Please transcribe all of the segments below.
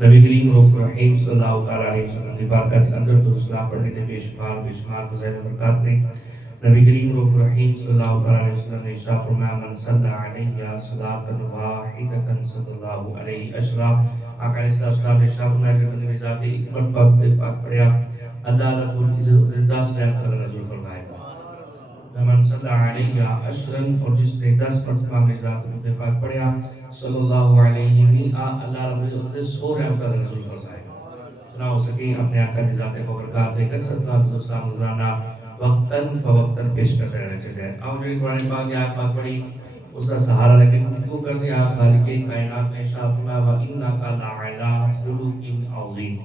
نبی کریم رحیم صلی اللہ تعالیٰ علیہ وسلم کی بارگاہ کے اندر درود سلام پڑھنے کے بے شمار فضائل و برکات نے نبی کریم رحیم صلی اللہ تعالیٰ علیہ وسلم نے ارشاد فرمایا من صلی علیہ صلاۃ واحدۃ صلی اللہ علیہ اشرا. آقا علیہ السلام نے ارشاد فرمایا جو بندے ذاتی ایک مرتبہ پاک پڑھیا اللہ رب العزت 10 رحمت نازل فرمائے گا. من صلی علیہ عشرن اور جس نے 10 مرتبہ میں ذات پاک پڑھیا صلی اللہ علیہ وسلم اللہ رب العزت 100 رحمت نازل فرمائے گا. سنا ہو سکے اپنے آقا کی ذات کو برکات دے کر صدقات و سلام روزانہ وقتاً فوقتاً پیش کرتے رہنا چاہیے. آؤ جو قرآن پاک کی آیت پاک پڑھی اس کا سہارا لے کے گفتگو کر دیں. آپ خالق کائنات نے ارشاد فرمایا وَإِنَّكَ لَعَلَىٰ خُلُقٍ عَظِيمٍ.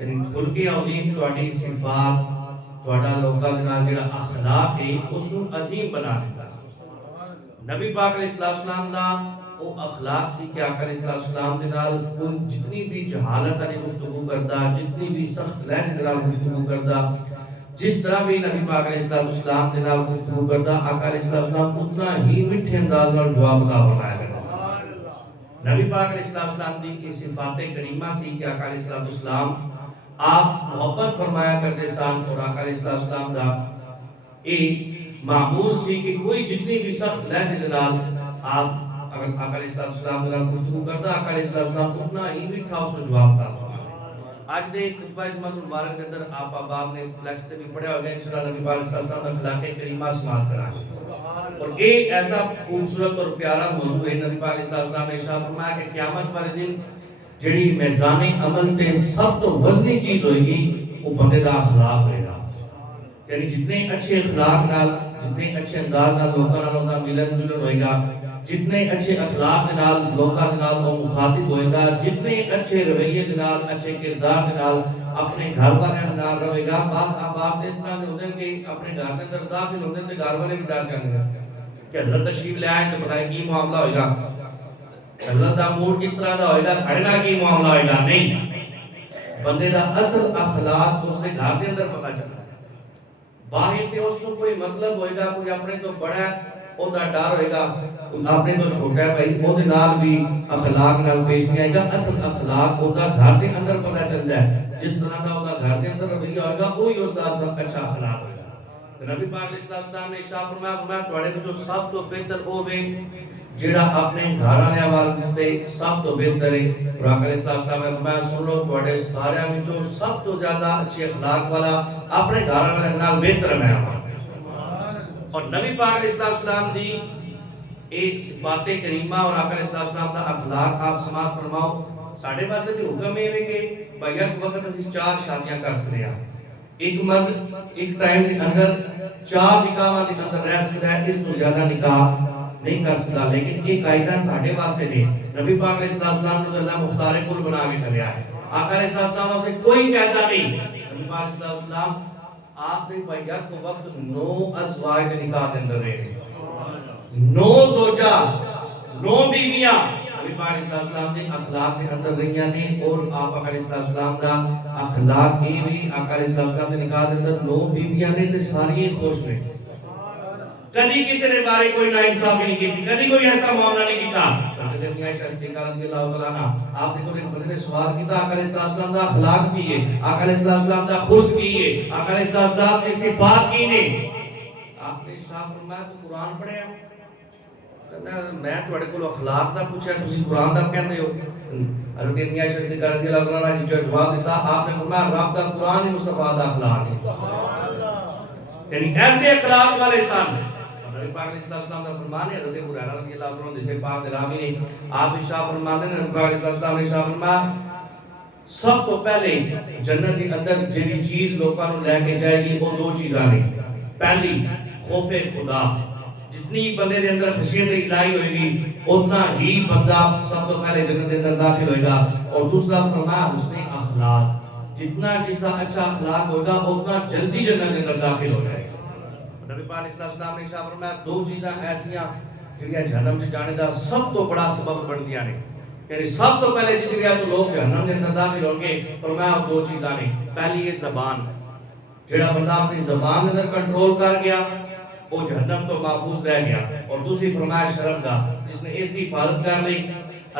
یعنی خلق عظیم تواڈی صفات تواڈا لوکاں دے نال جڑا اخلاق ہے اس نو عظیم بنا دیتا. نبی پاک علیہ السلام دا وہ اخلاق سی کہ آقا علیہ السلام دے نال کوئی جتنی بھی جہالت والی گفتگو کردا جتنی بھی سخت لہجے دے نال گفتگو کردا جس طرح بھی نبی پاک علیہ السلام دے نال گفتگو کردا آقا علیہ السلام اتنا ہی میٹھے انداز نال جواب عطا فرمایا کردا. نبی پاک علیہ السلام دی یہ صفات کریمہ سی کہ آقا علیہ السلام آپ محبت فرمایا کرتے سان اور آقا علیہ السلام دا یہ معمول سی کہ کوئی جتنی بھی سخت لہجے دے نال آپ اگر آقا علیہ السلام دے نال گفتگو کردا آقا علیہ السلام اتنا ہی میٹھا اس کو جواب عطا فرمایا. آج دے خطبہ جمعہ مبارک کے اندر آپ احباب نے فلیکس تے بھی پڑھیا ہوگا انشاءاللہ نبی پاک صلی اللہ علیہ وسلم اخلاق کریمہ سماعت کرائیں گے. اور یہ ایسا خوبصورت اور پیارا موضوع ہے. نبی پاک صلی اللہ علیہ وسلم نے ارشاد فرمایا کہ قیامت والے دن جڑی میزان عمل تے سب تو وزنی چیز ہوئے گی وہ بندے دا اخلاق ہوئے گا. یعنی جتنے اچھے اخلاق نال جتنے اچھے انداز نال لوکاں نال دا ملن جلن ہوئے گا جتنے اچھے اخلاق دے نال لوکاں دے نال وہ مخاطب ہوئے گا جتنے اچھے رویے دے نال اچھے کردار دے نال اپنے گھر والے دے نال رہے گا. بعض احباب اس طرح دے ہوندے کہ اپنے گھر دے اندر داخل ہوندے تے گھر والے بھی ڈر جاندے ہیں کہ حضرت تشریف لے آئے تے پتہ نہیں کی معاملہ ہوئے گا حضرت دا موڈ کس طرح دا ہوئے گا ساڈے نال کی معاملہ ہوئے گا. نہیں بندے دا اصل اخلاق اس دے گھر دے اندر پتہ چلدا ہے. باہر تے اس کو کوئی مطلب ہوئے گا کوئی اپنے تو بڑا ہے او دا ڈر ہوئے گا اپنے تو چھوٹا ہے بھائی او دے نال بھی اخلاق نال پیش نہیں آئے گا. اصل اخلاق او دا گھر دے اندر پتہ چلدا ہے. جس طرح دا او دا گھر دے اندر رویہ ہوئے گا وہی اس دا اصل اچھا اخلاق ہوئے گا. نبی پاک علیہ السلام نے ارشاد فرمایا تواڈے وچوں سب تو بہتر او وے جڑا اپنے گھر والے واسطے سب تو بہتر ہے. اور آقا علیہ السلام نے فرمایا سن لو تواڈے سارے وچوں سب تو زیادہ اچھے اخلاق والا اپنے گھر والے نال بہتر میں ہوں. اور نبی پاک علیہ السلام دی ایک صفات کریمہ اور آقا علیہ السلام دا اخلاق آپ سماعت فرماؤ. ساڈے پاسے تے حکم ہے کہ بھائی ایک وقت اسی 4 شادیاں کر سکتے ہیں. ایک مرد ایک ٹائم دے اندر 4 نکاحاں دے اندر رہ سکتا ہے. اس تو زیادہ نکاح نہیں کر سکتا. لیکن یہ قاعدہ ساڈے واسطے نہیں. نبی پاک علیہ السلام نے اللہ مختار کل بنا کے کریا ہے. آقا علیہ السلام سے کوئی قاعدہ نہیں. نبی پاک علیہ السلام آپ نے بھائی ایک وقت 9 ازواج دے نکاح دے اندر رہے 9 زوجہ 9 بیویاں نبی پاک علیہ السلام دے اخلاق دے اندر رہیاں نے. اور آپ علیہ السلام دا اخلاق یہ بھی آقا علیہ السلام دے نکاح دے اندر 9 بیویاں نے تے ساری خوش نے. کدی کسی نے بارے کوئی ناانصافی نہیں کی کدی کوئی ایسا معاملہ نہیں کیتا. حضرت ابن عائشہ صدیقہ رضی اللہ تعالی عنہا آپ نے کوئی بندے نے سوال کیتا آقا علیہ السلام دا اخلاق کی ہے آقا علیہ السلام دا خلق کی ہے آقا علیہ السلام کی صفات کی نے. آپ نے ارشاد فرمایا تو قرآن پڑھیا میں تواڈے کول اخلاق دا پوچھیا تسی قرآن دا کہندے ہو. حضرت ابن عائشہ صدیقہ رضی اللہ عنہا نے جواب دیتا آپ نے فرمایا رب دا قرآن ہی مصطفیٰ دا اخلاق ہے. یعنی ایسے اخلاق والے سن. نبی پاک علیہ السلام کا فرمان ہے حضرت ابو ہریرہ رضی اللہ عنہ جسے پاک راوی نے آپ ارشاد فرماتے ہیں نبی پاک علیہ السلام نے ارشاد فرمایا سب تو پہلے جنت کے اندر جڑی چیز لوکاں نوں لے کے جائے گی وہ 2 چیزاں نے. پہلی خوف خدا. جتنی بندے دے اندر خشیت الہی ہوئے گی اتنا ہی بندہ سب تو پہلے جنت کے اندر داخل ہوئے گا. اور دوسرا فرمایا حسن اخلاق. جتنا جس کا اچھا اخلاق ہوگا اتنا جلدی جنت کے اندر داخل ہو جائے گا. نبی پاک علیہ السلام نے ارشاد فرمایا 2 چیزاں ایسیاں جڑیاں جہنم سے جانے دا سب تو بڑا سبب بندیاں نے. یعنی سب تو پہلے جتنے تو لوگ جہنم کے اندر داخل ہوں گے فرمایا 2 چیزاں نے. پہلی ہے زبان. جڑا بندہ اپنی زبان اندر کنٹرول کر گیا وہ جہنم تو محفوظ رہ گیا. اور دوسری فرمایا شرم گاہ. جس نے اس کی حفاظت کر لی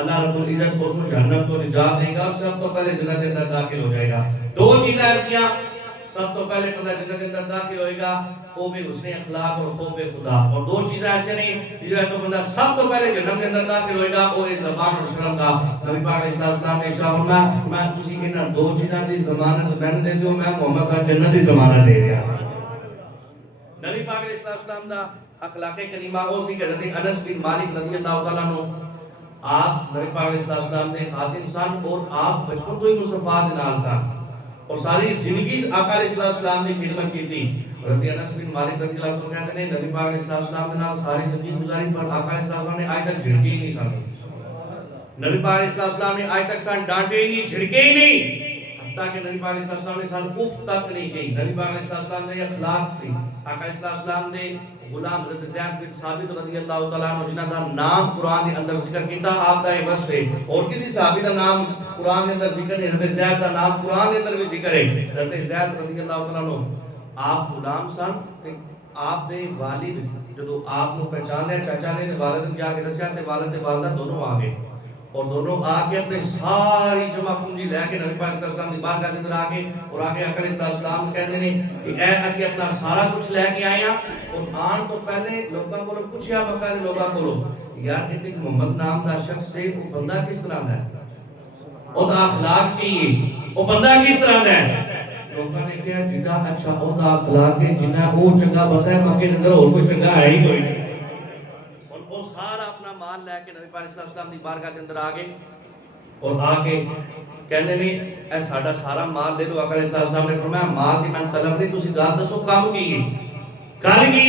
اللہ رب العزت کو اس کو جہنم تو نجات دے گا اور سب تو پہلے جنت کے اندر داخل ہو جائے گا. دو چیزیں ایسیاں سب تو پہلے بندہ جنت کے اندر داخل ہوئے گا وہ بھی حسن اخلاق اور خوف خدا. اور دو چیزیں ایسے نہیں جو ہے تو بندہ سب تو پہلے جنت کے اندر داخل ہوئے گا وہ ہے زبان اور شرم کا. نبی پاک علیہ السلام نے ارشاد فرمایا میں تسی انہاں دو چیزاں دی ضمانت میں دے دیو میں محمد کا جنت دی ضمانت دے دیا. نبی پاک علیہ السلام دا اخلاق کریمہ او سی کہ حضرت انس بن مالک رضی اللہ تعالیٰ عنہ آپ نبی پاک علیہ السلام دے خادم سن اور آپ بچپن تو ہی مصطفیٰ دے نال سن اور ساری زندگی آقا علیہ السلام نے خدمت کی تھی. حضرت انس بن مالک رضی اللہ عنہ کہتے ہیں نبی پاک علیہ السلام دے نال ساری زندگی گزاری پر آقا علیہ السلام نے آج تک جھڑکے ہی نہیں سن. نبی پاک علیہ السلام نے آج تک سن ڈانٹے ہی نہیں جھڑکے ہی نہیں حتیٰ کہ نبی پاک علیہ السلام نے سن اف تک نہیں کہی. نبی پاک علیہ السلام نے اخلاق تھی. آقا علیہ السلام نے غلام حضرت زید بن ثابت رضی اللہ تعالیٰ عنہ جنہ دا نام قرآن کے اندر ذکر کیتا آپ دا یہ وصف ہے اور کسی صحابی دا نام قرآن کے اندر ذکر ہے. حضرت زید دا نام قرآن کے اندر بھی ذکر ہے. حضرت زید رضی اللہ تعالیٰ عنہ آپ غلام سن آپ دے والد جدو آپ کو پہچان لیا چاچا نے والد جا کے دسیا تے والد تے والدہ دونوں آ گئے اور دونوں آ کے اپنے ساری جمع پونجی لے کے نبی پاک صلی اللہ علیہ وسلم دی بارگاہ دے اندر آ کے اور آگے آقا علیہ السلام کہتے ہیں کہ اے اسی اپنا سارا کچھ لے کے آئے ہیں اور آن تو پہلے لوگوں کو پوچھیا مکہ دے لوگوں کو یار اتنے محمد نام دا شخص سے وہ بندہ کس طرح دا ہے او دا اخلاق کی وہ بندہ کس طرح دا ہے. لوگوں نے کہا جنہ اچھا او دا اخلاق ہے جنہ وہ چنگا بندہ ہے مکے دے اندر اور کوئی چنگا ہے ہی کوئی نہیں. سارا اپنا مال لے کے نبی پاک علیہ السلام دی بارگاہ کے اندر آ گئے اور آ کے کہنے نہیں اے ساڈا سارا مال لے لو. آقا علیہ السلام نے فرمایا مال دی میں طلب نہیں تسی گل دسو کام کی گل کی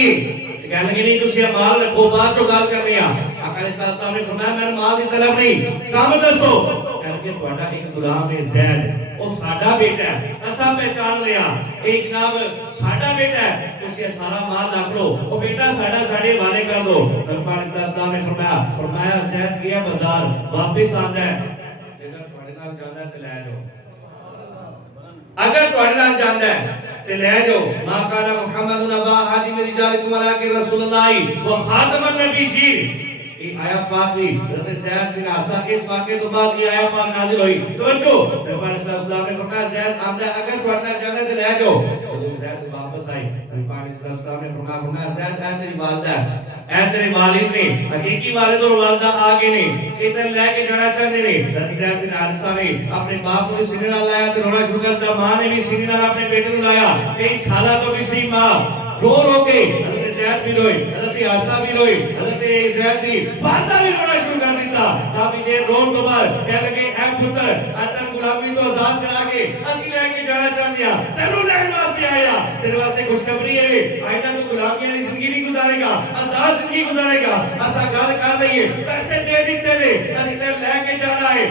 کہنے لگے نہیں تسی مال رکھو بعد چوں گل کرنی آ. آقا علیہ السلام نے فرمایا میں مال دی طلب نہیں کام دسو. کہنے لگے تہاڈا ایک غلام ہے زید وہ ساڈا بیٹا ہے اساں پہچان لیا ایک جناب ساڈا بیٹا ہے تسی سارا مال رکھ لو وہ بیٹا ساڈا ساڈے حوالے کر دو. نبی پاک علیہ السلام نے فرمایا زید گیا بازار واپس آندا ہے اگر تہاڈے نال جاندا ہے تے لے جاؤ اگر تہاڈے نال جاندا ہے تے لے جاؤ. ما کان محمد ابا احد من رجالکم ولکن رسول اللہ و خاتم النبیین. یہ آیا پاک بھی حضرت زید بن حارثہ اس واقعے تو بعد یہ آیا پاک نازل ہوئی. توجہ نبی پاک علیہ السلام نے فرمایا زید آندا ہے اگر تہاڈے نال جاندا ہے تے لے جاؤ. جب زید واپس آئی نبی پاک علیہ السلام نے فرمایا زید اے تیری والدہ اے تیرے والد نے حقیقی والد اور والدہ آگے نے ادھر لے کے جانا چاہتے نے. حضرت زید بن حارثہ نے اپنے باپ کو سینے نال لایا تے رونا شروع کر دیا. ماں نے بھی سینے نال اپنے بیٹے کو لایا. 23 سالہ تو بھی سی ماں رو رو کے حضرت زید بھی روئی حضرت حارثہ بھی روئی حضرت زید دی والدہ بھی رونا شروع کر دیتا. کافی دیر رون تو بعد کہنے لگے اے پتر اتن غلامی تو آزاد کرا کے اسی لے کے جانا چاہتے ہیں تینوں لین واسطے آیا تیرے واسطے خوشخبری ہے آئندہ تو غلامی والی زندگی نہیں گزارے گا آزاد زندگی گزارے گا. اسا گل کر لئیے پیسے دے دیتے نے اسی تے لے کے جانا ہے.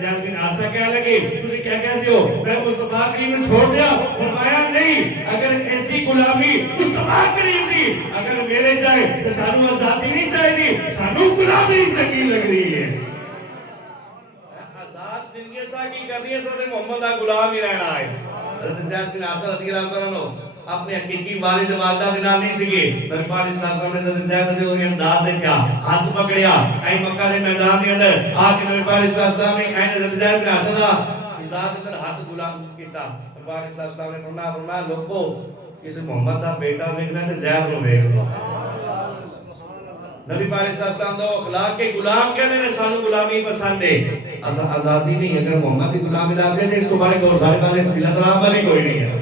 زید بن حارثہ کہنے لگے تجھے کیا کہتے ہو میں مصطفیٰ کریم نے چھوڑ دیا. فرمایا نہیں اگر ایسی غلامی مصطفیٰ کریم دی اگر میرے جائے تو سانو آزادی نہیں چاہیے سانو غلامی چنگی لگ رہی ہے. آزاد زندگی سا کی کرنی ہے سر محمد دا غلام ہی رہنا ہے. حضرت زید بن حارثہ رضی اللہ تعالیٰ عنہ اپنے حقیقی والد والدہ دے نال نہیں سگے. نبی پاک علیہ السلام نے حضرت زید دے انداز دیکھا ہاتھ پکڑیا اے مکہ دے میدان دے اندر آ کے نبی پاک علیہ السلام نے اے حضرت زید بن حارثہ دا فضا دے اندر ہاتھ غلام کیتا. نبی پاک علیہ السلام نے فرمایا لوگو کسی محمد دا بیٹا ویکھنا تے زید نو ویکھ لو. نبی پاک علیہ السلام دا اخلاق کے غلام کہندے نے سانو غلامی پسند ہے. اسا آزادی نہیں اگر محمد دی غلامی لگ جائے تے اس بارے کو سارے والے فضیلت رام والی کوئی نہیں ہے.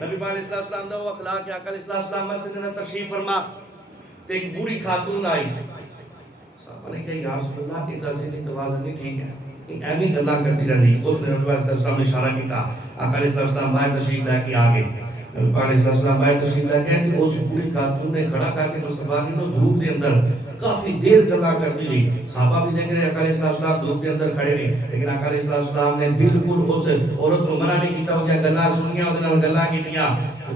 نبی پاک علیہ السلام دا اخلاق ہے. آقا علیہ السلام مسجد میں تشریف فرما تے ایک بوڑھی خاتون آئی. صاحب نے کہا یا رسول اللہ کی ذہنی توازن نہیں ٹھیک ہے ایویں گلاں کرتی رہی. اس نے نبی پاک علیہ السلام نے اشارہ کیتا. آقا علیہ السلام باہر تشریف لے کے آ گئے. نبی پاک علیہ السلام باہر تشریف لے کے کہ اس بوڑھی خاتون نے کھڑا کر کے مصطفیٰ نے دھوپ دے اندر کافی دیر گلا کرتی رہی. صحابہ بھی دیکھ رہے آقا علیہ السلام دھوپ کے اندر کھڑے رہے لیکن آقا علیہ السلام نے بالکل اس عورت کو منع نہیں کیتا. وہ گلاں سنیاں اس نال گلاں کیتیاں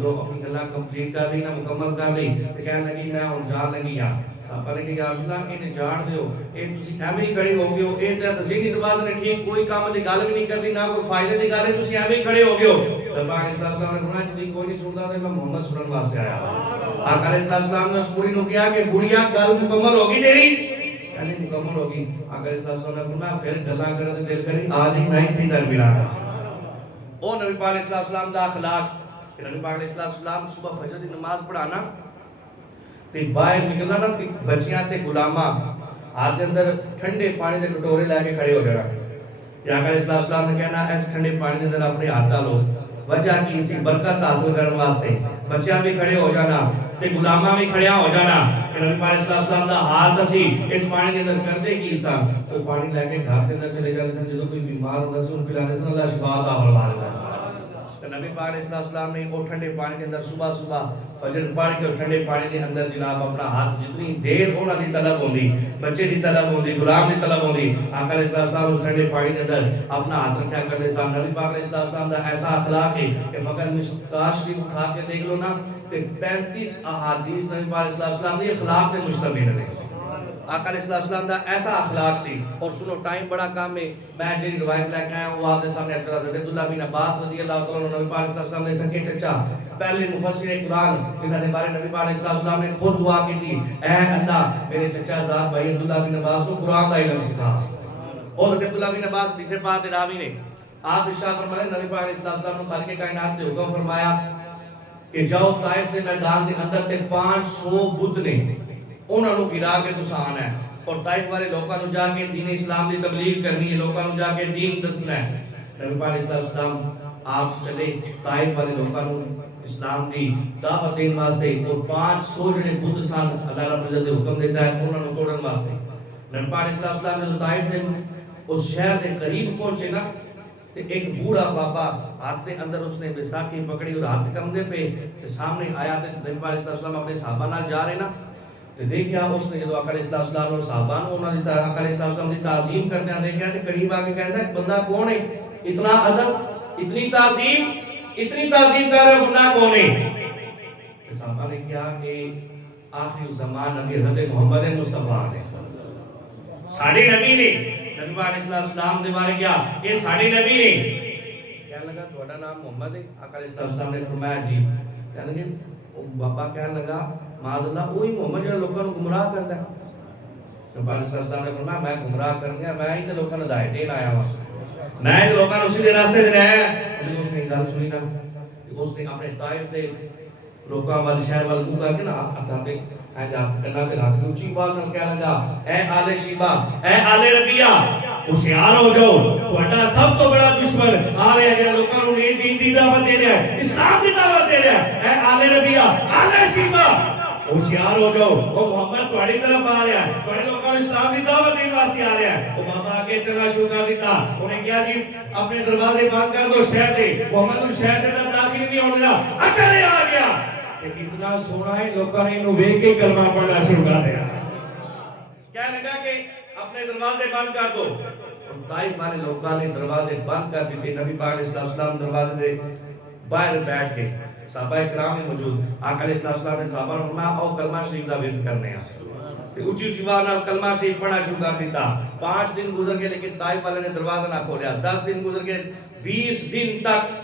تو اپنی گلاں کمپلیٹ کر لی نہ مکمل کر لی تے کہنے لگی میں ہن جان لگی ہاں. صحابہ نے کہا یا رسول اللہ انہیں جان دیو اے تسی ایویں ہی کھڑے ہو گئے ہو اے تے ذہنی توازن نے ٹھیک کوئی کام دی گل بھی نہیں کرਦੀ نہ کوئی فائدے دی گل ہے تسی ایویں ہی کھڑے ہو گئے ہو. نبی علیہ السلام نے فرمایا جی کوئی نہیں سندا تے میں محمد سنن واسطے آیا. آقا علیہ السلام نے اس بوڑھی نو کہا کہ بوڑھیا گل مکمل ہو گئی تیری یعنی مکمل ہوگی آقا علیہ السلام نے فرمایا پھر گلاں کرن دے دل کری آج ہی میں تھی در ملا او نبی پاک علیہ السلام دا اخلاق کہ نبی پاک علیہ السلام صبح فجر دی نماز پڑھانا تے باہر نکلنا نا بچیاں تے غلاماں ہاتھ دے اندر ٹھنڈے پانی دے کٹورے لے کے کھڑے ہو جانا تے آقا علیہ السلام نے کہنا اس ٹھنڈے پانی دے اندر اپنے ہاتھ ڈالو وجہ کی اسی برکت حاصل کرنے واسطے بچیاں بھی کھڑے ہو جانا تے غلاماں بھی کھڑیا ہو جانا کہ نبی پاک علیہ السلام دا ہاتھ اسی اس پانی دے اندر کر دے کی سان وہ پانی لے کے گھر دے اندر چلے جاتے سن جدوں کوئی بیمار ہوندا سی ان پلاندے سن اللہ شفا عطا فرما دیتا تو نبی پاک علیہ السلام نے وہ ٹھنڈے پانی کے اندر صبح صبح فجر پڑھ کے ٹھنڈے پانی کے اندر جناب اپنا ہاتھ جتنی دیر انہاں دی طلب ہوندی بچے دی طلب ہوندی غلام دی طلب ہوندی آقا علیہ السلام اس ٹھنڈے پانی کے اندر اپنا ہاتھ رکھا کرتے سن نبی پاک علیہ السلام دا ایسا اخلاق ہے کہ فقط مشکات شریف اٹھا کے دیکھ لو نا تے 35 احادیث نبی پاک علیہ السلام دی اخلاق پہ مشتمل ہے آقا علیہ السلام دا ایسا اخلاق سی اور سنو ٹائم بڑا کم ہے میں جی روایت لے کے آیا ہوں آپ کے سامنے حضرت عبداللہ بن عباس رضی اللہ تعالیٰ عنہ نبی پاک علیہ السلام نے سکے چچا پہلے مفسر قرآن جنہاں دے بارے نبی پاک علیہ السلام نے خود دعا کی تھی اے اللہ میرے چچا ذات بھائی عبداللہ بن عباس کو قرآن دا علم سکھا اور حضرت عبداللہ بن عباس جسے پاک راوی نے آپ ارشاد فرماتے نبی پاک علیہ السلام نے خالق کائنات نے حکم فرمایا کہ جاؤ طائف دے میدان دے اندر تے 500 بت نے انہاں نوں گرا کے تساں آنا ہے اور طائف والے لوکاں نوں جا کے دین اسلام دی تبلیغ کرنی ہے لوکاں نوں جا کے دین دسنا ہے نبی پاک علیہ السلام آپ چلے طائف والے لوکاں نوں اسلام دی دعوت دین واسطے اور 500 جڑے بت سن اللہ رب العزت دے حکم دیتا ہے انہاں نوں توڑن واسطے نبی پاک علیہ السلام نے طائف دے اس شہر دے قریب پہنچے نا تے ایک بوڑھا بابا ہاتھ دے اندر اس نے بیساکھی پکڑی اور ہاتھ کندھے پہ تے سامنے آیا تے نبی پاک علیہ السلام اپنے صحابہ نال جا رہے نا تے دیکھیا اس نے جدو آقا علیہ السلام اور صحابہ نوں انہاں دی آقا علیہ السلام دی تعظیم کردے دیکھیا تے قریب آ کے کہندا ہے بندہ کون ہے اتنا ادب اتنی تعظیم کر رہا بندہ کون ہے تے صحابہ نے کہا کہ آخری زمان نبی حضرت محمد مصطفیٰ نے ساڈے نبی نے نبی پاک علیہ السلام دے بارے کیا یہ ساڈے نبی نے کہنے لگا تہاڈا نام محمد ہے آقا علیہ السلام نے فرمایا جی کہنے لگے بابا کہنے لگا معاذ اللہ وہی محمد جو لوگوں کو گمراہ کرتا ہے نبی پاک علیہ السلام نے فرمایا میں گمراہ کر گیا میں ہی تے لوگوں کو ہدایت دین آیا ہوں میں تے لوگوں کو اسی راستے تے رہیا جب اس نے گل سنی نا اس نے اپنے طائف دے لوکاں وال شہر وال منہ کر کے نا ہاتھ تے اے جات کنا تے رکھ اونچی آواز نال کہنے لگا اے آل شیبہ اے آل ربیہ ہوشیار ہو جاؤ تہاڈا سب تو بڑا دشمن آ رہا ہے لوکاں نوں یہ دین دی دعوت دے رہا ہے اسلام دی دعوت دے رہا ہے اے آل ربیہ آل شیبہ ہوشیار ہو جاؤ وہ محمد تہاڈی طرف آ رہا ہے تہاڈے لوکاں نوں اسلام دی دعوت دین واسطے آ رہا ہے وہ بابا آگے چلنا شروع کر دیتا انہیں کیا جی اپنے دروازے بند کر دو شہر دے محمد ان شہر دے اندر داخل نہیں ہونے دا اگر یہ آ گیا اتنا سونا ہے لوگوں نے انہوں ویک کے کلمہ پڑھنا شروع کر دیا کیا لگا کہ اپنے دروازے بند کر دو طائف والے لوگوں نے دروازے بند کر دیتے نبی پاک علیہ السلام دروازے دے باہر بیٹھ کے صحابہ کرام میں موجود آقا علیہ السلام نے صحابہ نے فرمایا او کلمہ شریف دا ورد کرنے ہیں اونچی اونچی آواز نال کلمہ شریف پڑھنا شروع کر دیتا 5 دن گزر گئے لیکن طائف والے نے دروازہ نہ کھولیا 10 دن گزر گئے 20 دن تک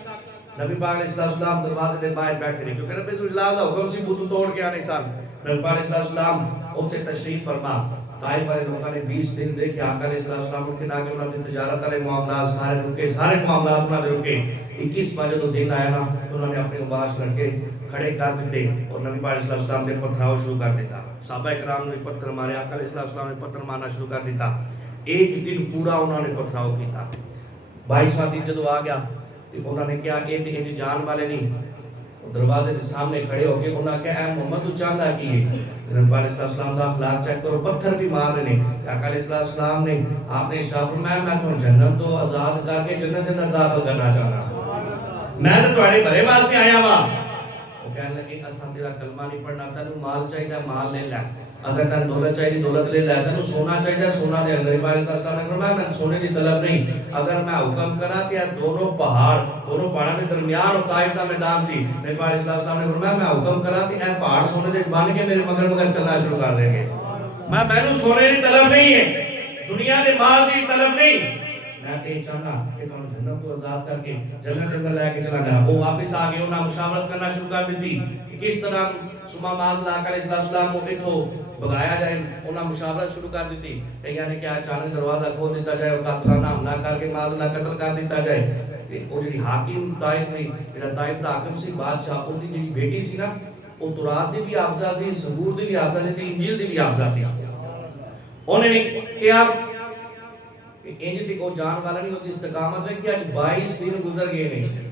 نبی پاک علیہ السلام دروازے دے باہر بیٹھے رہے کیونکہ نبی صلی اللہ علیہ وسلم سی بت توڑ کے آنے سن نبی پاک علیہ السلام اوتھے تشریف فرما طائف والے لوگوں نے 20 دن دیکھے آقا علیہ السلام ان کے ناگے انہاں دی تجارت والے معاملات سارے رکے سارے معاملات انہاں دے رکے 21 بجے تو دن آیا نا انہوں نے اپنے لباس لڑکے کھڑے کر دیتے اور نبی پاک علیہ السلام نے پتھراؤ شروع کر دیتا صحابہ کرام نے پتھر مارے آقا علیہ السلام نے پتھر مارنا شروع کر دیتا ایک دن پورا انہوں نے پتھراؤ کیتا 22واں دن جدو آ گیا تو انہوں نے کہا یہ تے جان والے نہیں دروازے کے سامنے کھڑے ہو کے انہوں نے کہا اے محمد تو چاہتا کی ہے نبی پاک علیہ السلام دا اخلاق چیک کرو پتھر بھی مار رہے ہیں آقا علیہ السلام نے آپ نے ارشاد فرمایا میں تمہیں جنت تو آزاد کر کے جنت کے اندر داخل کرنا چاہنا میں تو تہاڈے بھلے واسطے آیا وا وہ کہنے لگے اساں تیرا کلمہ نہیں پڑھنا تینوں مال چاہیے مال لے لے اگر تن دولت چاہیے دولت لے لے تینوں سونا چاہیے سونا دے نبی پاک علیہ السلام نے فرمایا میں سونے دی طلب نہیں اگر میں حکم کرا تے دونوں پہاڑاں دے درمیان اور طائف دا میدان سی نبی پاک علیہ السلام نے فرمایا میں حکم کرا تے اے پہاڑ سونے دے بن کے میرے مگر چلنا شروع کر دیں گے مینوں سونے دی طلب نہیں ہے دنیا دے مال دی طلب نہیں میں تے چاہنا کہ تم جنت کو آزاد کر کے جنت کے اندر لے کے چلا گیا وہ واپس آ گئے انہاں مشاورت کرنا شروع کر دیتی کہ کس طرح صبح نماز لا کر اسلام کو اٹھو بگایا جائے، انہاں مشاورت شروع کر دیتی کہ یعنی کہ اچانک دروازہ کھول دیتا جائے اور قاتلانہ حملہ کر کے معاذ اللہ قتل کر دیتا جائے. تے او جڑی حاکم طائف سی، جڑا طائف دا حاکم سی بادشاہ، او دی جڑی بیٹی سی نا، او تورات دی بھی حافظہ سی، زبور دی بھی حافظہ سی تے انجیل دی بھی حافظہ سی. انہوں نے کیا انج دی کو جان والا نہیں ہوتی استقامت رکھی. آج 22 دن گزر گئے نہیں،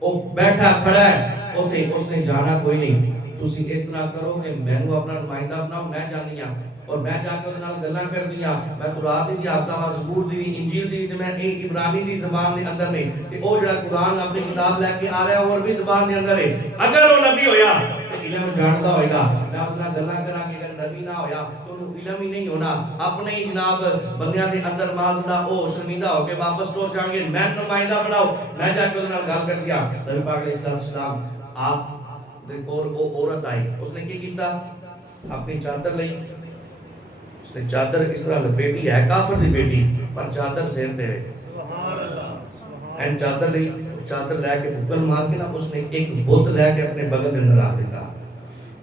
وہ بیٹھا کھڑا ہے اوتھے، اس نے جانا کوئی نہیں. تسی اس طرح کرو کہ مینوں اپنا نمائندہ بناؤ، میں جانی ہاں اور میں جا کے نال گلاں کر دیاں. میں تورات دی بھی حافظہ وا، زبور دی بھی، انجیل دی بھی، تے میں عبرانی دی زبان دے اندر نہیں، تے او جڑا قرآن اپنی کتاب لے کے آ رہا ہے اور بھی زبان دے اندر ہے. اگر وہ نبی ہویا تے علم جاندا ہوئے گا، میں اس نال گلاں کراں گے. اگر نبی نہ ہویا تو انہوں علم ہی نہیں ہونا. اپنے ہی جناب بندیاں دے اندر معاذ اللہ او شرمندہ ہو کے واپس ٹور جان گے. میں نمائندہ بناؤ، میں جا کے اس نال گل کر دیا. نبی پاک علیہ السلام آپ اور وہ عورت آئی، اس نے کی کیتا؟ اپنی چادر لئی، اس نے چادر اس طرح لپیٹی، ہے کافر دی بیٹی پر چادر سیر دے این چادر لئی، چادر لے کے بکل مار کے نا اس نے ایک بت لے کے اپنے بغل کے اندر آ دیتا.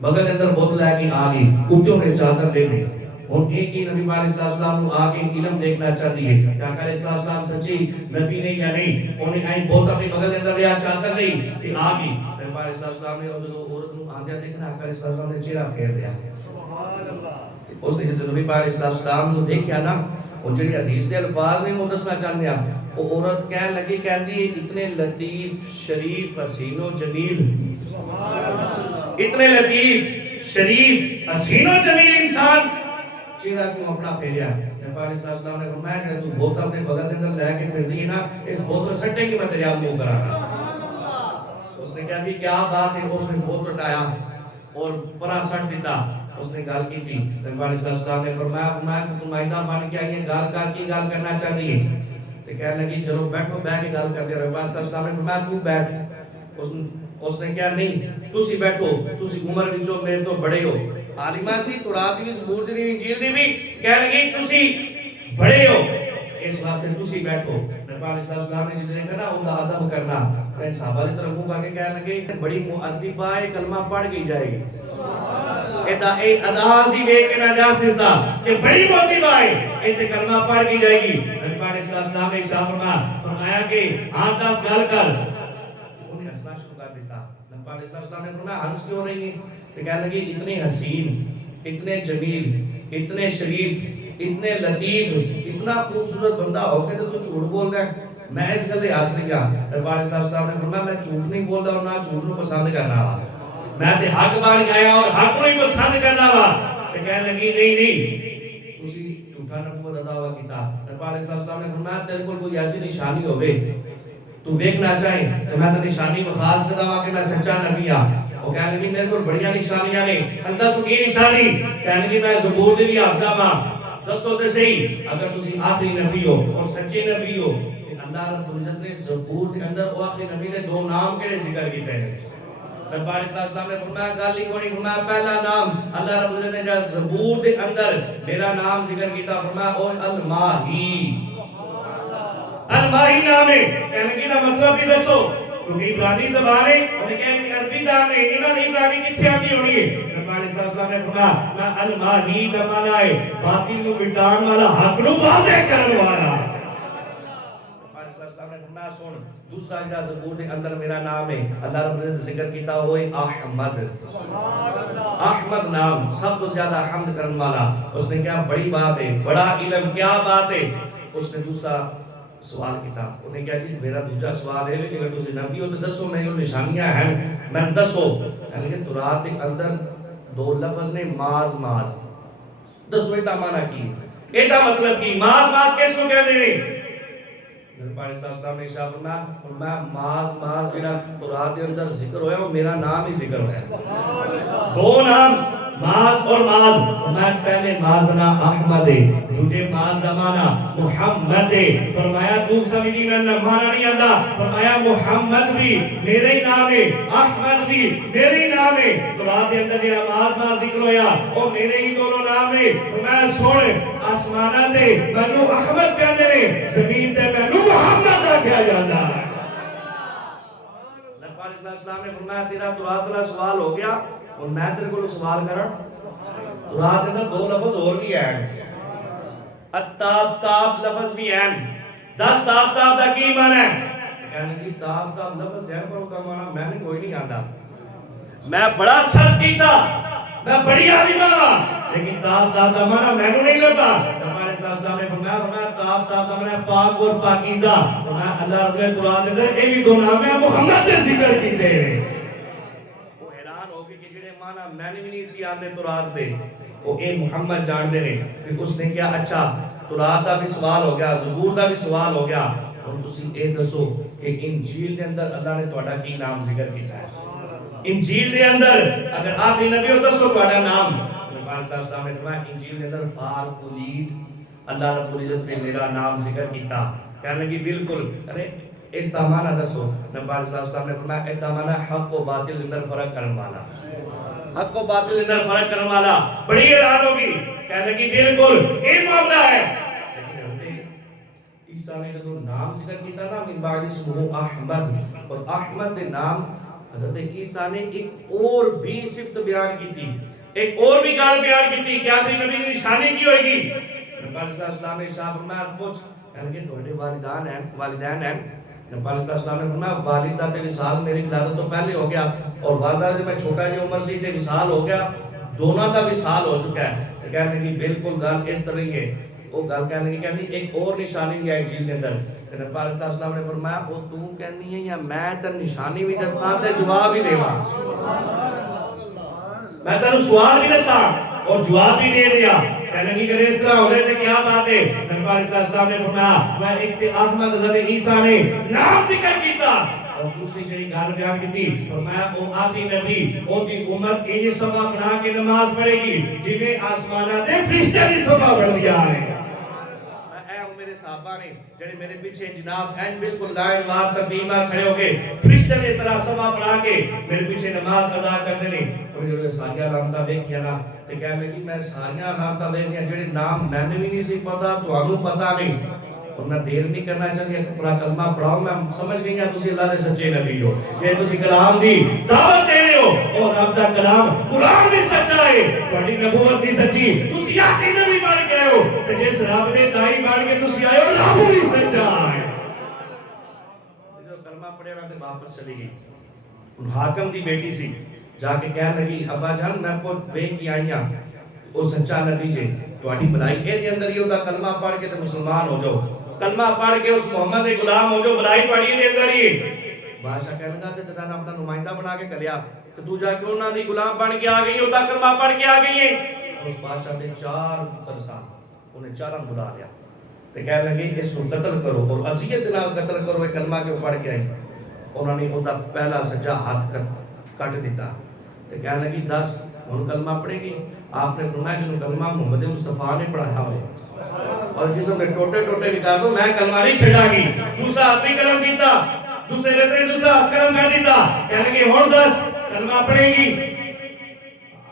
بغل کے اندر بت لے کے آ گئی، کتوں نے چادر لے لی. اور ایک ہی نبی پاک علیہ السلام کو آ کے علم دیکھنا چاہتی ہے کہ آقا علیہ السلام سچی نبی نہیں یا نہیں. انہیں این بت اپنی بغل کے اندر لیا، چادر لئی تے آ گئی. نبی پاک علیہ السلام نے عورت کو آندیا دیکھنا، آقا علیہ السلام نے چہرہ پھیر دیا. اس نے جب نبی پاک علیہ السلام کو دیکھا نا، وہ جڑی حدیث دے الفاظ نے وہ دسنا چاہتے ہیں. وہ عورت کہنے لگی، کہندی اتنے لطیف شریف حسین و جمیل، اتنے لطیف شریف حسین و جمیل انسان چہرہ کیوں اپنا پھیریا؟ نبی پاک علیہ السلام نے فرمایا کہ تو بہت اپنے بغل کے اندر لے کے پھر دی نا، اس بہت سٹے کی میں تیرے منہ کرانا. اس نے کہا کیا بات ہے؟ اس نے بہت اٹھایا اور پرا سٹ دیتا. اس نے گال کی تھی. نبی پاک علیہ السلام نے فرمایا کہ تم نمائندہ بن کے آئی ہے، گال کر کی گال کرنا چاہتی ہے؟ تو کہنے لگی چلو بیٹھو، بیٹھ کے گال کر دیا. نبی پاک علیہ السلام نے فرمایا تو بیٹھ. اس نے کہا نہیں تسی بیٹھو، تسی عمر وچوں میرے تو بڑے ہو. عالمہ سی تورات دی بھی، زبور دی بھی، انجیل دی بھی. کہنے لگی تسی بڑے ہو، اس واسطے تسی بیٹھو. نبی پاک علیہ السلام نے جب دیکھا نا ان کا ادب کرنا، میں صحابہ کی طرف منہ کر کے کہنے لگے بڑی مؤدبہ ہے، کلمہ پڑھ کے جائے گی. اے ادا سی دیکھ کے میں دس دیتا کہ بڑی مؤدبہ ہے، اے کلمہ پڑھ کے جائے گی. نبی پاک علیہ السلام نے ارشاد فرمایا کہ ہاں 10 گل کر. انہیں ہنسنا شروع کر دیتا. نبی پاک علیہ السلام نے فرمایا ہنس کیوں رہی ہے؟ تو کہنے لگی اتنے حسین، اتنے جمیل، اتنے شریف، اتنے لطیف، اتنا خوبصورت بندہ ہو کے تو جھوٹ بول رہا ہے. میں اس گلے حاصل کیا. نبی پاک علیہ السلام نے فرمایا میں جھوٹ نہیں بولتا اور نہ جھوٹ کو پسند کرنا وا، میں تے حق بن گیا اور حق کو ہی پسند کرنا وا. تے کہنے لگی نہیں تسی جھوٹا نبوت دا دعویٰ کیتا. نبی پاک علیہ السلام نے فرمایا تیرے کول کوئی ایسی نشانی ہوے تو ویکھنا چاہے تو میں تے نشانی خاص کر دعویٰ کہ میں سچا نبی ہاں. وہ کہنے لگی میرے کول بڑیاں نشانیاں نے. دسو کی نشانی؟ کہنے لگی میں زبور دی بھی حافظہ ہاں. دسو تے صحیح اگر تسی آخری نبی ہو اور سچے نبی ہو، اللہ رب العزت نے زبور کے اندر وہ آخری نبی نے 2 نام کیڑے ذکر کیتے ہیں؟ نبی پاک علیہ السلام نے فرمایا گل ہی کوئی نہیں. فرمایا پہلا نام اللہ رب العزت نے جب زبور کے اندر میرا نام ذکر کیتا، فرمایا او الماہی. الماہی نام ہے. کہنے کی نا مطلب بھی دسو، کیونکہ عبرانی زبان ہے اور کہ عربی دان ہے، انہاں نے عبرانی کتھے آتی ہونی ہے؟ نبی پاک علیہ السلام نے فرمایا میں الماہی دا معنی ہے باطل نو مٹان والا، حق نو واضح کرن والا. سن دوسرا جڑا زبور دے اندر میرا نام ہے اللہ رب نے ذکر کیتا ہوئے احمد. احمد نام سب تو زیادہ حمد کرنے والا. اس نے کیا بڑی بات ہے، بڑا علم، کیا بات ہے. اس نے دوسرا سوال کیتا. انہیں کہا جی میرا دوسرا سوال ہے لیکن اگر تسی نبی ہو تو دسو میرے نشانیاں ہیں میں دسو. لیکن تورات کے اندر 2 لفظ نے ماز ماز. دسو ایتا معنی کی، ایتا مطلب کی ماز ماز کس کو کہتے ہیں؟ نبی پاک علیہ السلام نے ارشاد فرمایا ماز ماز جڑا تورات کے اندر ذکر ہویا وہ میرا نام ہی ذکر ہویا. 2 نام ماز اور ماز. فرمایا پہلے مازنا احمد ہے، دوسرے ماز دا معنی محمد ہے. فرمایا تو سمجھی میں معنی نہیں آتا. فرمایا محمد بھی میرے ہی نام ہے، احمد بھی میرے ہی نام ہے. تورات کے اندر جڑا ماز ماز ذکر ہویا وہ میرے ہی دونوں نام ہے. فرمایا سن آسمانہ تے مینوں احمد کہندے نے، زمین تے مینوں محمد رکھیا جاتا ہے. نبی علیہ السلام نے فرمایا تیرا تورات والا سوال ہو گیا اور میں تیرے کو سوال کراں. تراب کے اندر 2 لفظ اور بھی ہیں، اتاب تاب لفظ بھی ہیں، 10 تاب تاب دا کی معنی ہے؟ کہنے کی تاب تاب لفظ ہے پر اس کا معنی میں نے کوئی نہیں آتا، میں بڑا سچ کیتا، میں بڑی عالم آگا، لیکن تاب تاب دا معنی میں نے نہیں لگا۔ ہمارے اسلام نے فرمایا تاب تاب دا معنی پاک اور پاکیزہ، فرمایا اللہ رب نے قرآن کے اندر یہ بھی 2 نام ہے محمد کے ذکر کیتے ہیں۔ وہ حیران ہو گئے کہ جڑے معنی میں نے بھی نہیں سی آندے تورات دے، وہ اے محمد جان دے نے۔ پھر اس نے کیا اچھا تورات دا بھی سوال ہو گیا، زبور دا بھی سوال ہو گیا، ہن تسی اے دسو کہ انجیل دے اندر اللہ نے تہاڈا کی نام ذکر کیتا ہے؟ انجیل دے اندر اگر آخری نبی ہو دسو تہاڈا نام؟ نبی صلی اللہ علیہ وسلم نے فرمایا انجیل دے اندر فارقلید اللہ رب العزت نے میرا نام ذکر کیتا۔ کہنے لگی بالکل، ارے اس دا معنی دسو؟ نبی صلی اللہ علیہ وسلم نے فرمایا اس دا معنی حق و باطل دے اندر فرق کرن والا، حق و باطل دے اندر فرق کرن والا۔ بڑی حیران ہوگی، کہنے لگی بالکل یہ معاملہ ہے۔ لیکن حضرت عیسیٰ نے جو نام ذکر کیتا نا من بعد اسمہ احمد، اور احمد دے نام حضرت عیسیٰ نے ایک اور بھی صفت بیان کی تھی، ایک اور بھی گل بیان کی تھی کہ آخری نبی کی نشانی کی ہوئے گی۔ نبی صلی اللہ علیہ وسلم نے ارشاد فرمایا پوچھ، کہنے کہ تہاڈے والدین ہیں؟ نبی صلی اللہ علیہ وسلم نے فرمایا والدہ تے وصال میری ولادت تو پہلے ہو گیا، اور والدہ جب میں چھوٹا جی عمر سی تے وصال ہو گیا، دونوں دا وصال ہو چکا ہے۔ تو کہنے لگی بالکل گل اس طرح ہی ہے۔ وہ گل کہنے لگی کہندی ایک اور نشانی ہے انجیل کے اندر۔ نبی صلی اللہ علیہ وسلم نے فرمایا او تو کہنی ہے یا میں تے نشانی بھی دساں تے جواب بھی دیواں؟ میں تینوں سوال بھی دساں اور جواب بھی دے دیا۔ کہنے لگی کہ اس طرح ہو رہے تھے کیا بات ہے؟ نبی صلی اللہ علیہ وسلم نے فرمایا میں ایک تے احمد حضرت عیسیٰ نے نام ذکر کیتا، اور دوسری جڑی گل بیان کی فرمایا او آخری نبی او دی امت انج صفا بنا کے نماز پڑھے گی جنہیں آسماناں دے فرشتے دی صفا پڑھ دیا ہے۔ میرے صحابہ نے جڑے میرے پیچھے جناب این بالکل لائن وار ترتیب کھڑے ہو کے فرشتے دی طرح صفا بنا کے میرے پیچھے نماز ادا کرتے نے۔ اور جڑے ساجا علامتاں ویکھیا نا تے کہنے لگی میں ساریاں علامتاں ویکھیاں جڑے نام میں نے بھی نہیں سی پتا تانوں پتہ نہیں، اور میں دیر نہیں کرنا چاہتی پورا کلمہ پڑھاؤ۔ میں سمجھ گئی ہوں تسی اللہ دے سچے نبی ہو، جے تسی کلام دی دعوت دے رہے ہو اور رب دا کلام قرآن بھی سچا ہے، تہاڈی نبوت بھی سچی، تسی آخری نبی بن گئے ہو، تے جس رب دے دائی بن کے تسی آئے ہو رب بھی سچا ہے۔ جو کلمہ پڑھیا نا تے واپس چلی گئی۔ ان حاکم دی بیٹی سی جا کے کہنے لگی ابا جان میں کو ویکھ کے آئی ہاں او سچا نبی جے، تہاڈی بھلائی اے دے اندر ہی ہوندا کلمہ پڑھ کے تے مسلمان ہو جاؤ، کلمہ پڑھ کے اس محمد دے غلام ہو جو، بھلائی پڑھی دے اندر ہی۔ بادشاہ کہنے لگا سے تیرا اپنا نمائندہ بنا کے کلیا کہ تو جا کے انہاں دی غلام بن کے آ گئی ہوتا کلمہ پڑھ کے آ گئی ہے۔ اس بادشاہ نے 4 پتر سان انہیں 4 بلا لیا تے کہنے لگے اس کو قتل کرو اور اذیت دے نال قتل کرو، یہ کلمہ کے پڑھ کے آئی۔ انہوں نے اوندا پہلا سجا ہاتھ کٹ دیتا تے کہنے لگی 10 ہن کلمہ پڑھے گی؟ آپ نے فرمایا جنہوں کلمہ محمد مصطفیٰ نے پڑھایا ہوئے اور جسم میں ٹوٹے ٹوٹے بھی کر دو میں کلمہ نہیں چھڑا گی۔ دوسرا ہاتھ بھی قلم کیتا، دوسرے بہترین دوسرا ہاتھ قلم کر دیتا، کہنے لگی ہن 10 کلمہ پڑھے گی؟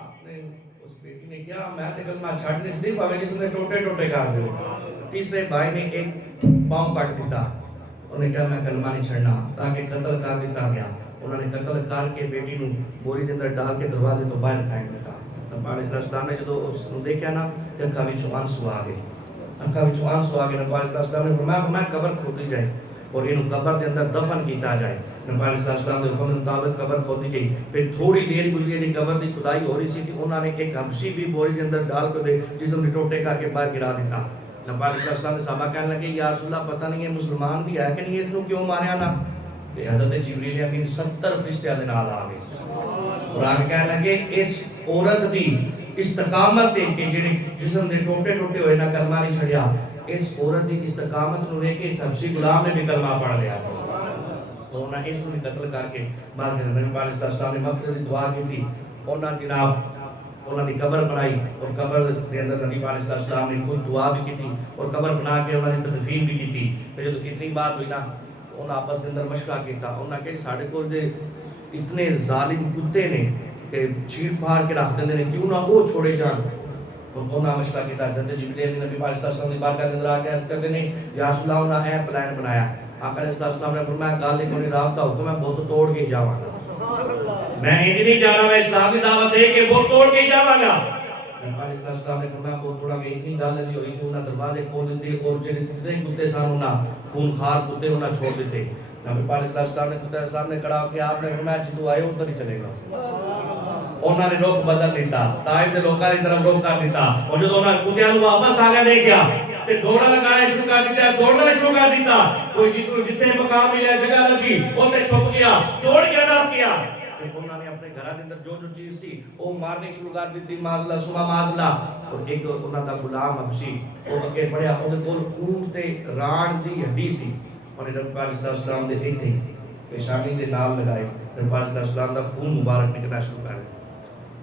آپ نے اس بیٹی نے کیا میں تے کلمہ چھڑ نہیں سکتی پاوے جسم میں ٹوٹے ٹوٹے کر دے۔ تیسرے بھائی نے ایک پاؤں کاٹ دیتا، انہوں نے کہا میں کلمہ نہیں چھڑنا تاکہ قتل کر دیتا گیا۔ انہوں نے قتل کر کے بیٹی نو بوری دے اندر ڈال کے دروازے تو باہر پھینک دیتا۔ نبی علیہ السلام نے جدو اس نو دیکھا نا تے اکھاں وچوں آنسو آ گئے، اکھاں وچوں آنسو آ گئے۔ نبی علیہ السلام نے فرمایا قبر کھودی جائے اور اینو قبر دے اندر دفن کیتا جائے۔ نبی علیہ السلام دے حکم مطابق قبر کھودی گئی۔ پھر تھوڑی دیر گزری جی قبر دی کھدائی ہو رہی سی کہ انہوں نے ایک حبشی بھی بوری دے اندر ڈال کے دے جسم دے ٹوٹے کر کے باہر گرا دیتا۔ نبی علیہ السلام نے صحابہ کہنے لگے یا رسول اللہ پتہ نہیں ہے مسلمان بھی ہے کہ نہیں، اس نو کیوں ماریا نا؟ تے حضرت جبریل امین 70 فرشتیاں دے نال آ گئے اور آ کے کہنے لگے اس عورت دی استقامت دیکھ کے جڑے جسم دے ٹوٹے ٹوٹے ہوئے نہ کلمہ نہیں چھڑیا، اس عورت دی استقامت نو دیکھ کے اس حبشی غلام نے بھی کلمہ پڑھ لیا تو انہاں اس کو بھی قتل کر کے مار دیا۔ نبی علیہ السلام نے مغفرت دی دعا کی تھی، انہاں جناب انہاں دی قبر بنائی اور قبر دے اندر نبی علیہ السلام نے خود دعا بھی کی تھی اور قبر بنا کے انہاں دی تدفین بھی کی تھی۔ پھر جب اتنی بات ہوئی نا انہاں آپس کے اندر مشورہ کیتا، انہاں کہ ساڈے کول دے اتنے ظالم کتے نے کہ چیڑ پھاڑ کے رکھ دیندے نے کیوں نہ وہ چھوڑے جان۔ اور انہاں مشورہ کیتا، حضرت جبریل نبی علیہ السلام دی بارگاہ دے اندر آ کے عرض کردے نے یا رسول اللہ انہاں اے پلان بنایا۔ آقا علیہ السلام نے فرمایا گل ایک ہوئی رات دا حکم ہے بت توڑ کے جاواں گا، میں انج نہیں جانا میں اسلام دی دعوت دے کے بت توڑ کے جاواں گا۔ نبی علیہ السلام نے فرمایا وہ تھوڑا کہ اتنی گل جی ہوئی کہ انہاں دروازے کھول دیتے اور جڑے کتے سن انہاں خون خار کتے انہاں چھوڑ دیتے. نبی علیہ السلام نے کتے سامنے کھڑا ہو کے آپ نے فرمایا جدو آئے ادھر ہی چلے گا. انہاں نے رخ بدل دیتا, طائف دے لوکاں دی طرف رخ کر دیتا, اور جدو انہاں کتیاں نوں واپس آ کے دیکھیا تے دوڑا لگانا شروع کر دیتا, دوڑنا شروع کر دیتا. کوئی جس کو جتنے مقام ملیا جگہ لگی اوتے چھپ گیا, دوڑ کے نس گیا. انہوں نے اپنے گھر کے اندر جو جو چیز تھی وہ مارنی شروع کر دیتی, معاذ صبح معاذ. اور ایک انہوں کا غلام حبشی وہ اگے بڑھیا, وہ اونٹ تے ران دی ہڈی سی, اور نبی علیہ السلام دے ایتھے پیشانی دے نال لگائے. نبی علیہ السلام دا خون مبارک نکلنا شروع کر دیا.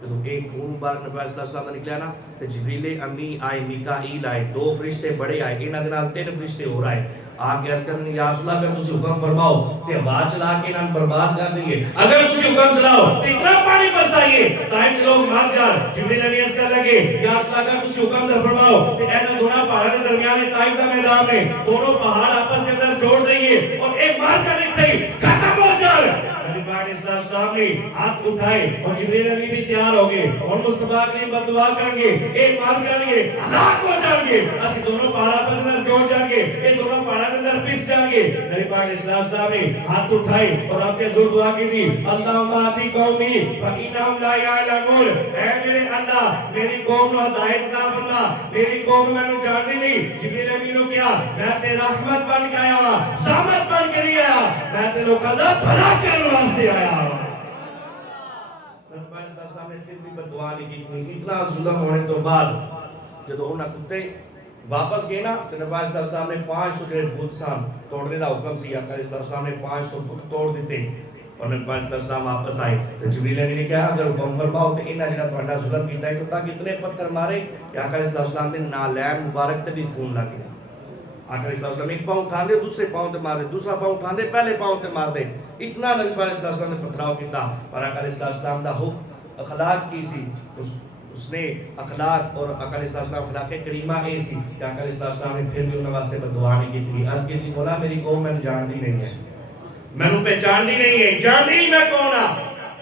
جب ایک خون مبارک نبی علیہ السلام دا نکلیا نا تے جبریل امی آئے, میکائیل آئے, 2 فرشتے بڑے آئے, انہاں دے نال 3 فرشتے اور آئے. آپ عرض کرنے یا رسول اللہ اگر تسی حکم فرماؤ تے ہوا چلا کے انہاں برباد کر دیں گے, اگر تسی حکم چلاؤ تے اتنا پانی برسائیے طائف کے لوگ مر جان. جبریل علیہ عرض کرنے لگے یا رسول اللہ اگر تسی حکم فرماؤ تے انہاں دونوں پہاڑاں دے درمیان طائف دا میدان ہے, دونوں پہاڑ آپس کے اندر جوڑ دئیے اور ایک مار جانے تھے ختم ہو جائے. نبی پاک علیہ السلام نے ہاتھ اٹھائے اور جبریل امین بھی تیار ہو گئے اور مصطفیٰ کریم پر دعا کریں گے, ایک مار کریں گے, ہلاک ہو جائیں گے, اسی دونوں پہاڑ آپس کے اندر جوڑ جائیں گے, یہ دونوں پہاڑ کے اندر پس جائیں گے. نبی پاک علیہ السلام نے ہاتھ اٹھائے اور آپ کے حضور دعا کی تھی اللہم اہدی قومی فانہم لا یعلمون, اے میرے اللہ میری قوم کو ہدایت عطا فرما, میری قوم میں نے جانتی نہیں. جبریل امین نے کیا, میں تے رحمت بن کے آیا ہوں, شامت بن کے نہیں آیا, میں تے لوکاں دا بھلا کرنے واسطے آیا ہوں. نبی علیہ السلام نے پھر بھی بدعا نہیں کی. اتنا ظلم ہونے تو بعد جب انہاں کتے واپس گئے نا تو نبی علیہ السلام نے 500 جڑے بت سن توڑنے کا حکم سی. آقا علیہ السلام نے 500 بت توڑ دیتے اور نبی علیہ السلام واپس آئے. تو جبریل امین نے کہا اگر حکم فرماؤ تو انہاں جڑا تہاڈا ظلم کیتا ہے تو کتنے پتھر مارے کہ آقا علیہ السلام نے نالین مبارک تے بھی خون لگ گیا. آقا علیہ السلام ایک پاؤں اٹھا دے دوسرے پاؤں تے مار دے, دوسرا پاؤں اٹھا دے پہلے پاؤں تے مار دے. اتنا نبی علیہ السلام نے پتھراؤ کیتا. اور آقا علیہ السلام دا حکم اخلاق کی سی, اس نے اخلاق اور آقا علیہ السلام اخلاق کریمہ اے سی کہ آقا علیہ السلام نے پھر بھی انہاں واسطے بدعا نہیں کی تھی. عرض کی تھی مولا میری قوم میں جانتی نہیں ہے, مینوں پہچانتی نہیں ہے, جانتی نہیں میں کون ہاں,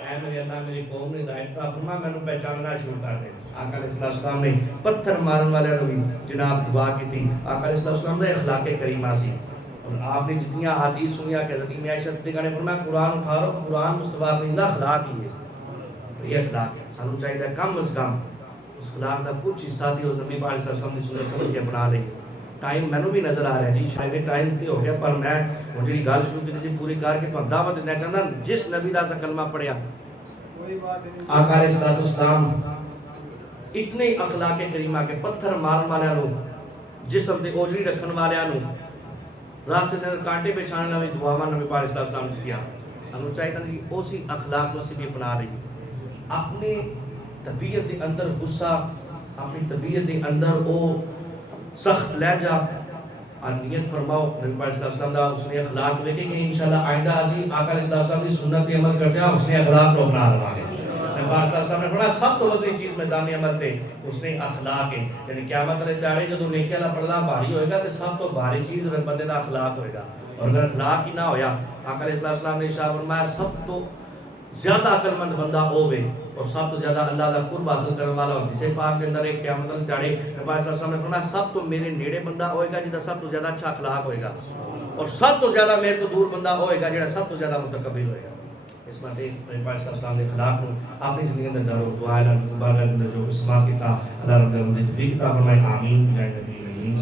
اے میرے اللہ میری قوم نے ہدایت عطا فرما, مینوں پہچاننا شروع کر دے. آقا علیہ السلام نے پتھر مارن والے نوں بھی جناب دعا کی تھی. آقا علیہ السلام دا اخلاق کریمہ سی. اور آپ نے جتنی حدیث سنیا کہ حضرت عائشہ صدیقہ نے فرمایا قرآن اٹھا لو, قرآن مصطفیٰ کریم دا اخلاق ہی ہے. یہ اخلاق ہے, سانوں چاہیے کم از کم اس اخلاق دا کچھ حصہ دی اور نبی علیہ السلام دی سنت سمجھ کے اپنا لیں. ٹائم مینوں بھی نظر آ رہا ہے جی, شاید ٹائم تے ہو گیا, پر میں ہن جڑی گل شروع کی سی پوری کر کے تہاڈا دعوت دینا چاہندا. جس نبی دا کلمہ پڑھیا آقا علیہ السلام اتنے اخلاق کریمہ کے پتھر مارن والے نوں, جسم تے اوجڑی رکھن والے نوں, راستے دے اندر کانٹے بچھانے والی دعاواں نبی علیہ السلام نے کیا. ہمیں چاہیے کہ اسی اخلاق کو اسی بھی اپنا رہی. اپنی طبیعت دے اندر غصہ, اپنی طبیعت دے اندر او سخت لہجہ نیت فرماؤ. نبی علیہ السلام دا اس نے اخلاق دیکھے کہ انشاءاللہ آئندہ اسی آقا علیہ السلام دی سنت پہ عمل کرتے ہیں, اس نے اخلاق کو اپنا لوا گے. نبی علیہ السلام نے فرمایا سب تو وسیع چیز میزان عمل تے اس نے اخلاق ہے. یعنی قیامت والے دہاڑے جدوں نیکی والا پلڑا بھاری ہوئے گا تو سب تو بھاری چیز بندے دا اخلاق ہوئے گا. اور اگر اخلاق ہی نہ ہویا, آقا علیہ السلام نے ارشاد فرمایا سب تو زیادہ عقل مند بندہ ہوے اور سب تو زیادہ اللہ دا قرب حاصل کرنے والا ہو. جسے پاک کے اندر ایک قیامت والے دہاڑے نبی علیہ السلام نے فرمایا سب تو میرے نیڑے بندہ ہوئے گا جہاں سب تو زیادہ اچھا اخلاق ہوئے گا, اور سب تو زیادہ میرے تو دور بندہ ہوئے گا جہاں سب تو زیادہ متکبر ہوئے گا. اس بات نبی علیہ السلام نے اخلاق کو اپنی زندگی اندر ڈالو. دعا ہے اللہ مبارک جو سماعت کیتا اللہ رب العالمین توفیق عطا فرمائے. آمین. جے نبی